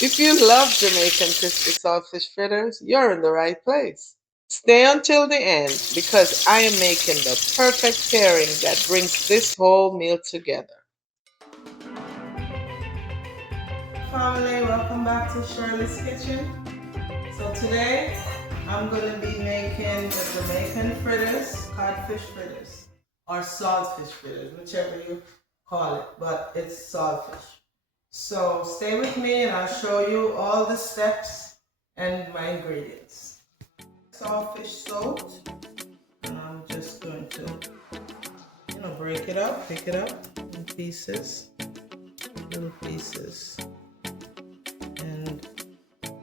If you love Jamaican crispy saltfish fritters, you're in the right place. Stay until the end because I am making the perfect pairing that brings this whole meal together. Family, welcome back to Shirley's Kitchen. So today I'm going to be making the Jamaican fritters, codfish fritters, or saltfish fritters, whichever you call it, but it's saltfish. So stay with me and I'll show you all the steps and my ingredients. Saltfish soaked, and I'm just going to, break it up, pick it up in pieces, little pieces, and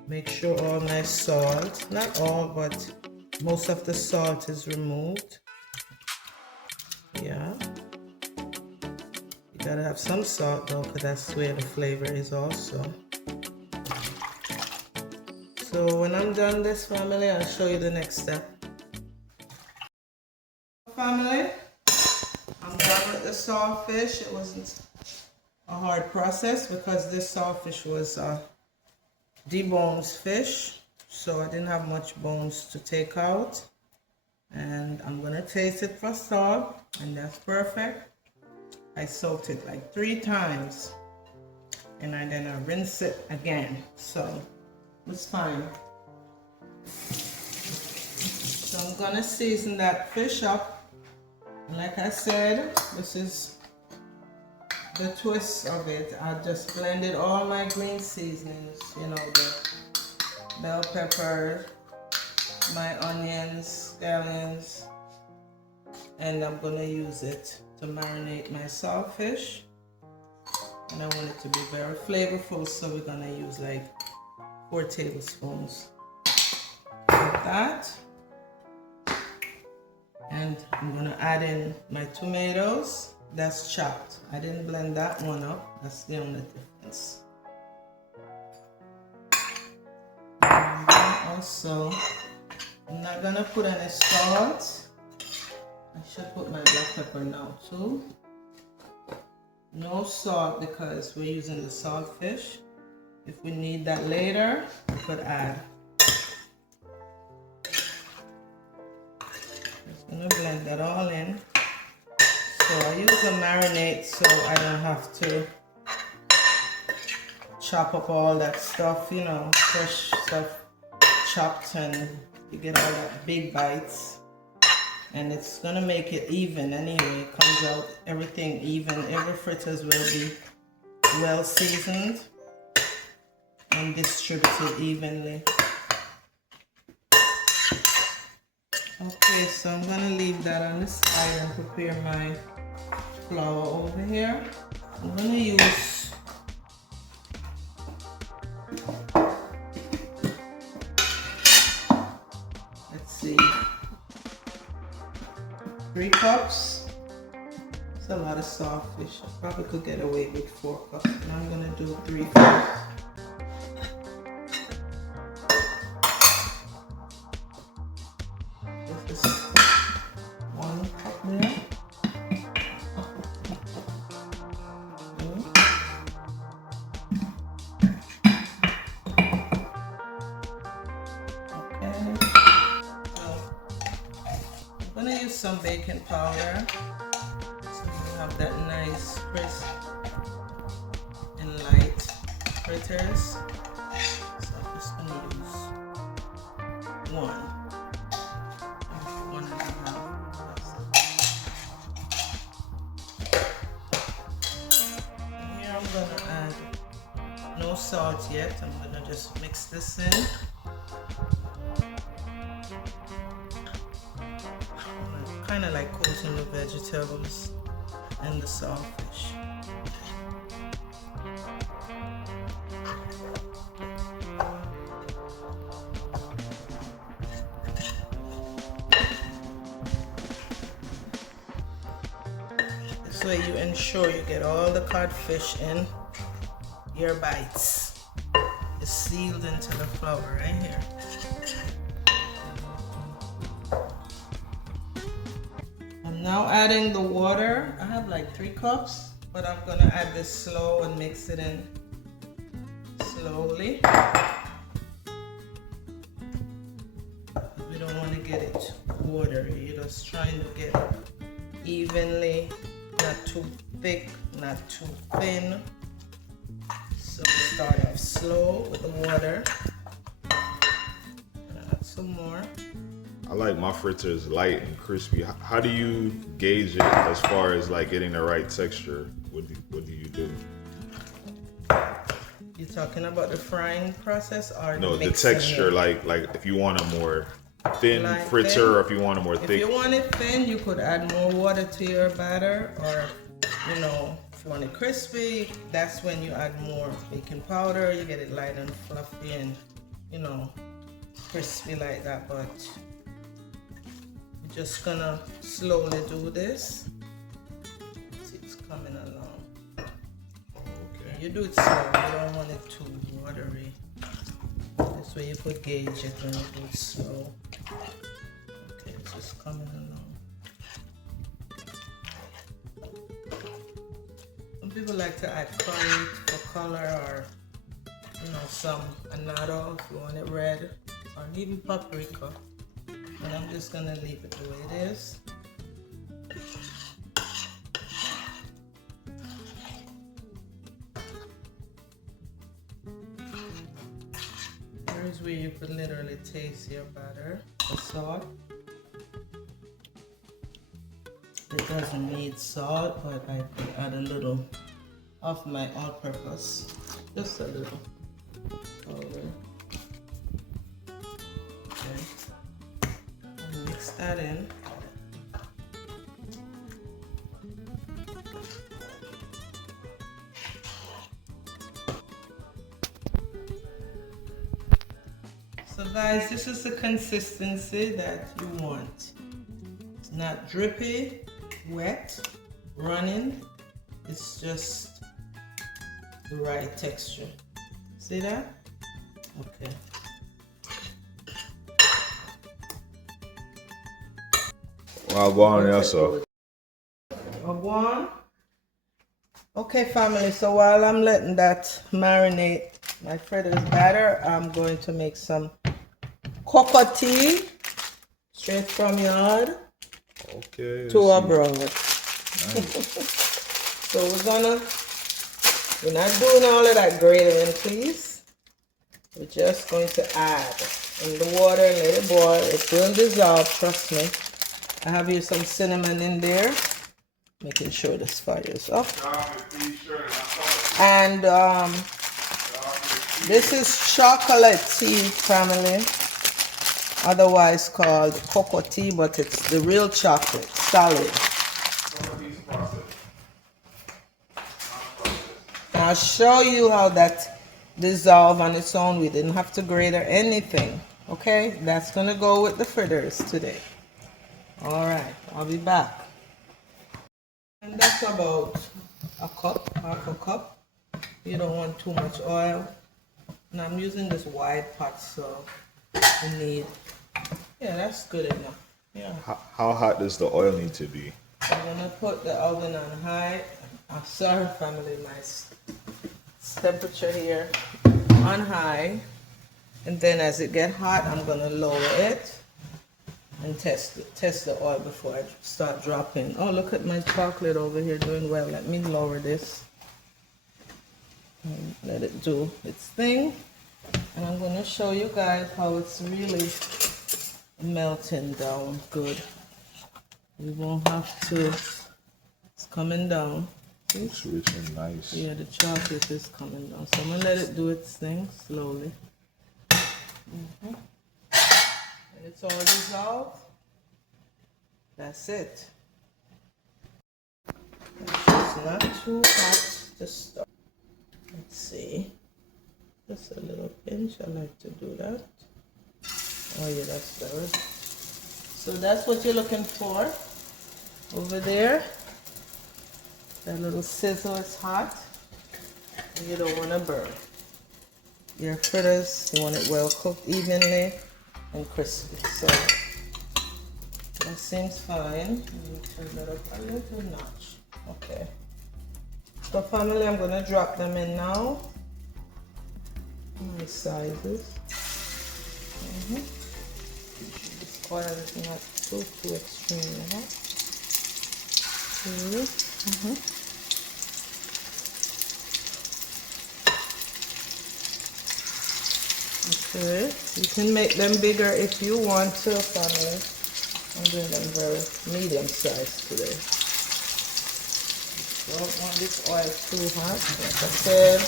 make sure all my salt, not all, but most of the salt is removed. Yeah. You gotta have some salt though, because that's where the flavor is also. So when I'm done this, family, I'll show you the next step. Family, I'm done with the saltfish. It wasn't a hard process because this saltfish was deboned fish, so I didn't have much bones to take out. And I'm gonna taste it for salt, and that's perfect. I soaked it like 3 times, and then I rinse it again, so it's fine. So I'm gonna season that fish up, and like I said, this is the twist of it. I just blended all my green seasonings, the bell pepper, my onions, scallions, and I'm gonna use it to marinate my saltfish. And I want it to be very flavorful, so we're gonna use like 4 tablespoons of that. And I'm gonna add in my tomatoes. That's chopped. I didn't blend that one up. That's the only difference. And also, I'm not gonna put any salt. I should put my black pepper now too. No salt because we're using the saltfish. If we need that later, we could add. Just gonna blend that all in. So I use a marinade so I don't have to chop up all that stuff, fresh stuff chopped, and you get all that big bites. And it's gonna make it even anyway. It comes out everything even. Every fritters will be well seasoned and distributed evenly. Okay, so I'm gonna leave that on the side and prepare my flour over here. I'm gonna use let's see, 3 cups. It's a lot of saltfish. I probably could get away with 4 cups, but I'm gonna do 3 cups. This is 1 cup there. I'm gonna use some baking powder so you have that nice crisp and light fritters. So I'm just gonna use 1 and a half. And here I'm gonna add no salt yet. I'm gonna just mix this in. Kind of like coating the vegetables and the saltfish. This way you ensure you get all the codfish in your bites. It's sealed into the flour right here. Now adding the water. I have like 3 cups, but I'm gonna add this slow and mix it in slowly. We don't want to get it watery. You're just trying to get it evenly, not too thick, not too thin. So we start off slow with the water. Add some more. I like my fritters light and crispy. How do you gauge it as far as like getting the right texture? What do you do? You're talking about the frying process or no, the texture? Like if you want a more thin like fritter, thin, or if you want a more thick. If you want it thin, you could add more water to your batter, or you know, if you want it crispy, that's when you add more baking powder. You get it light and fluffy and you know, crispy like that. But we're just gonna slowly do this. See, it's coming along. Okay. You do it slow. You don't want it too watery. This way you could gauge it when you do it slow. Okay, it's just coming along. Some people like to add curry for color, or you know, some annatto if you want it red, or even paprika. But I'm just gonna leave it the way it is. Here's where you could literally taste your batter, the salt. It doesn't need salt, but I could add a little of my all-purpose, just a little powder. Okay, and mix that in. So guys, this is the consistency that you want. It's not drippy, wet, running. It's just the right texture. See that? Okay. Well, go on also. One. Okay, family. So while I'm letting that marinate my fritters batter, I'm going to make some cocoa tea straight from yard. Okay. To abroad. Nice. So we're not doing all of that grating, please. We're just going to add in the water and let it boil. It will dissolve, trust me. I have here some cinnamon in there, making sure this fire is up. And this is chocolate tea, family, otherwise called cocoa tea, but it's the real chocolate, solid. I'll show you how that dissolves on its own. We didn't have to grate or anything. Okay, that's gonna go with the fritters today. All right, I'll be back. And that's about a cup, half a cup. You don't want too much oil. And I'm using this wide pot, so you need, yeah, that's good enough. Yeah. How hot does the oil need to be? I'm gonna put the oven on high. I'm sorry, family, my temperature here on high. And then as it gets hot, I'm gonna lower it and test the oil before I start dropping. Oh, look at my chocolate over here doing well. Let me lower this and let it do its thing. And I'm gonna show you guys how it's really melting down good. We won't have to, it's coming down. It's rich and nice. Yeah, the chocolate is coming down. So I'm gonna let it do its thing slowly. And it's all dissolved. That's it. It's not too hot to start. Let's see. Just a little pinch. I like to do that. Oh yeah, that's better. So that's what you're looking for over there. That little sizzle is hot, and you don't want to burn. Your fritters, you want it well cooked evenly and crispy. So that seems fine. Let me turn that up a little notch. Okay. So family, I'm going to drop them in now. Nice sizes. This oil is not too extreme hot. Okay, you can make them bigger if you want to, family. I'm doing them very medium size today. Don't want this oil too hot. Like I said,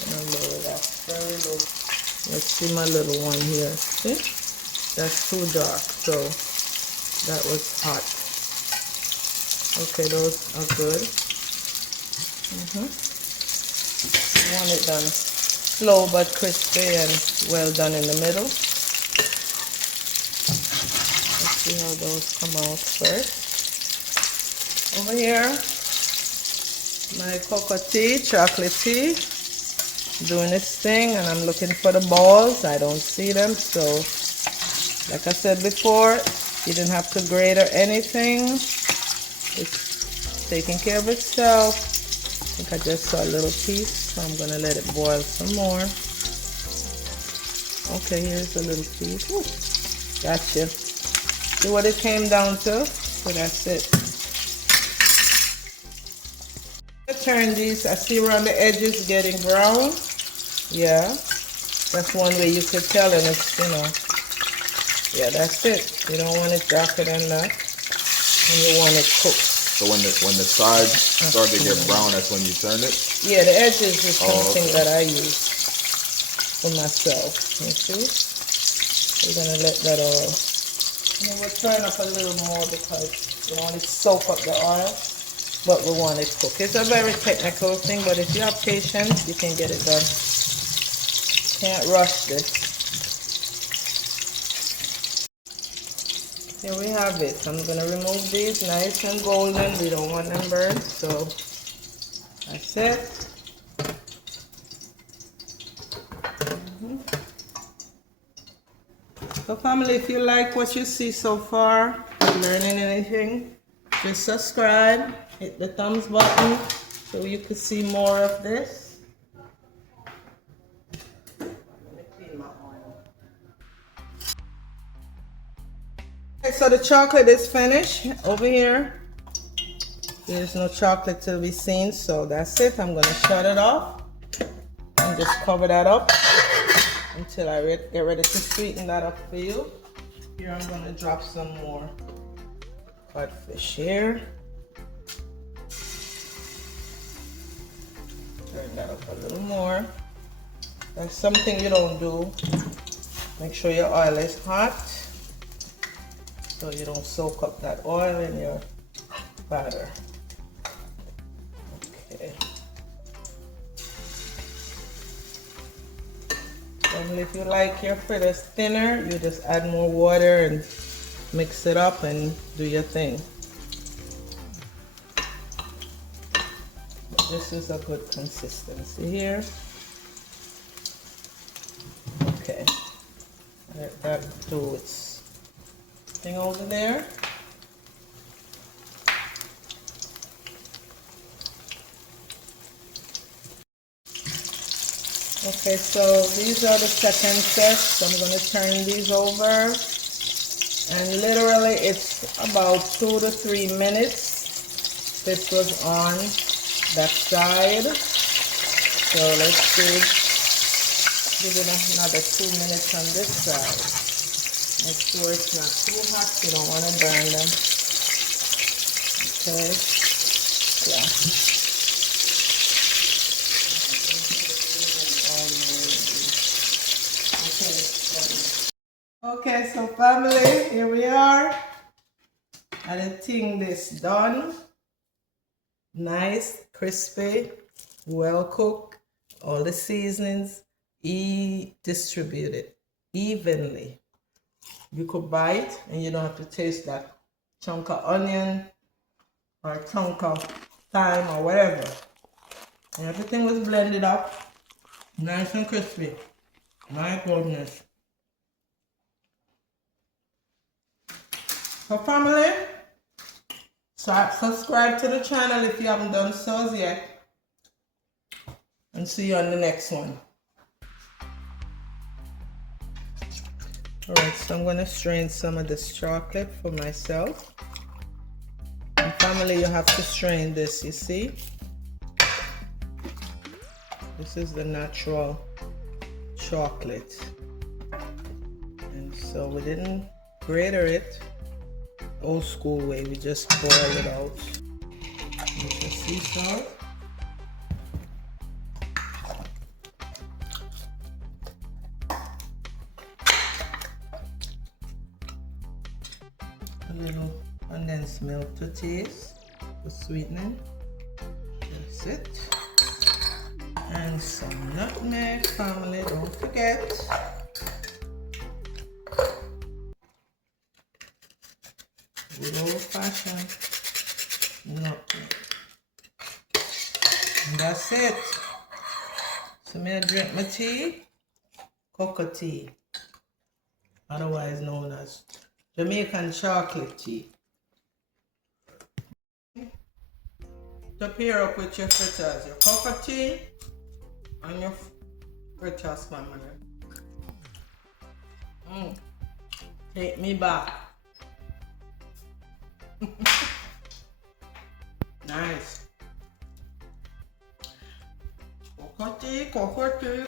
I'm gonna lower it up very low. Let's see my little one here. See? That's too dark, so that was hot. Okay, those are good. I want it done slow but crispy and well done in the middle. Let's see how those come out first. Over here, my cocoa tea, chocolate tea, doing its thing, and I'm looking for the balls. I don't see them, so like I said before, you didn't have to grate or anything. It's taking care of itself. I think I just saw a little piece, so I'm gonna let it boil some more. Okay, here's a little piece. Ooh, gotcha. See what it came down to? So that's it. I turn these. I see around the edges getting brown. Yeah, that's one way you could tell, and it's, you know, yeah, that's it. You don't want it darker than that, and you want it cooked. So when the sides start to get brown, that's when you turn it? Yeah, the edges is something that I use for myself. You see? We're gonna let that all. And then we'll turn up a little more because we want it to soak up the oil, but we want it cooked. It's a very technical thing, but if you have patience, you can get it done. Can't rush this. Here we have it. I'm gonna remove these nice and golden. We don't want them burned, so that's it. So family, if you like what you see so far, learning anything, just subscribe, hit the thumbs button so you can see more of this. Okay, so the chocolate is finished over here. There's no chocolate to be seen, so that's it. I'm gonna shut it off and just cover that up until I get ready to sweeten that up for you. Here I'm gonna drop some more codfish here. Turn that up a little more. That's something you don't do. Make sure your oil is hot so you don't soak up that oil in your batter. Okay. And if you like your fritters thinner, you just add more water and mix it up and do your thing. This is a good consistency here. Okay. Let that do its thing over there. Okay, so these are the second set. So I'm going to turn these over, and literally it's about 2 to 3 minutes. This was on that side. So let's see. Give it another 2 minutes on this side. Make sure it's not too hot. You don't want to burn them. Okay. Yeah. Okay, so family, here we are. And I think this done. Nice, crispy, well cooked. All the seasonings distributed evenly. You could bite and you don't have to taste that chunk of onion or chunk of thyme or whatever. And everything was blended up. Nice and crispy. My goodness. So family, subscribe to the channel if you haven't done so as yet. And and see you on the next one. Alright, so I'm gonna strain some of this chocolate for myself. And family, you have to strain this, you see? This is the natural chocolate. And so we didn't grater it old school way, we just boil it out. With the sea salt. A little condensed milk to taste for sweetening. That's it. And some nutmeg, family, don't forget. Good old fashioned nutmeg. And that's it. So may I drink my tea? Cocoa tea. Otherwise known as Jamaican chocolate tea. To pair up with your fritters, your cocoa tea and your fritters, family. Take me back. Nice. Cocoa tea, cocoa tea.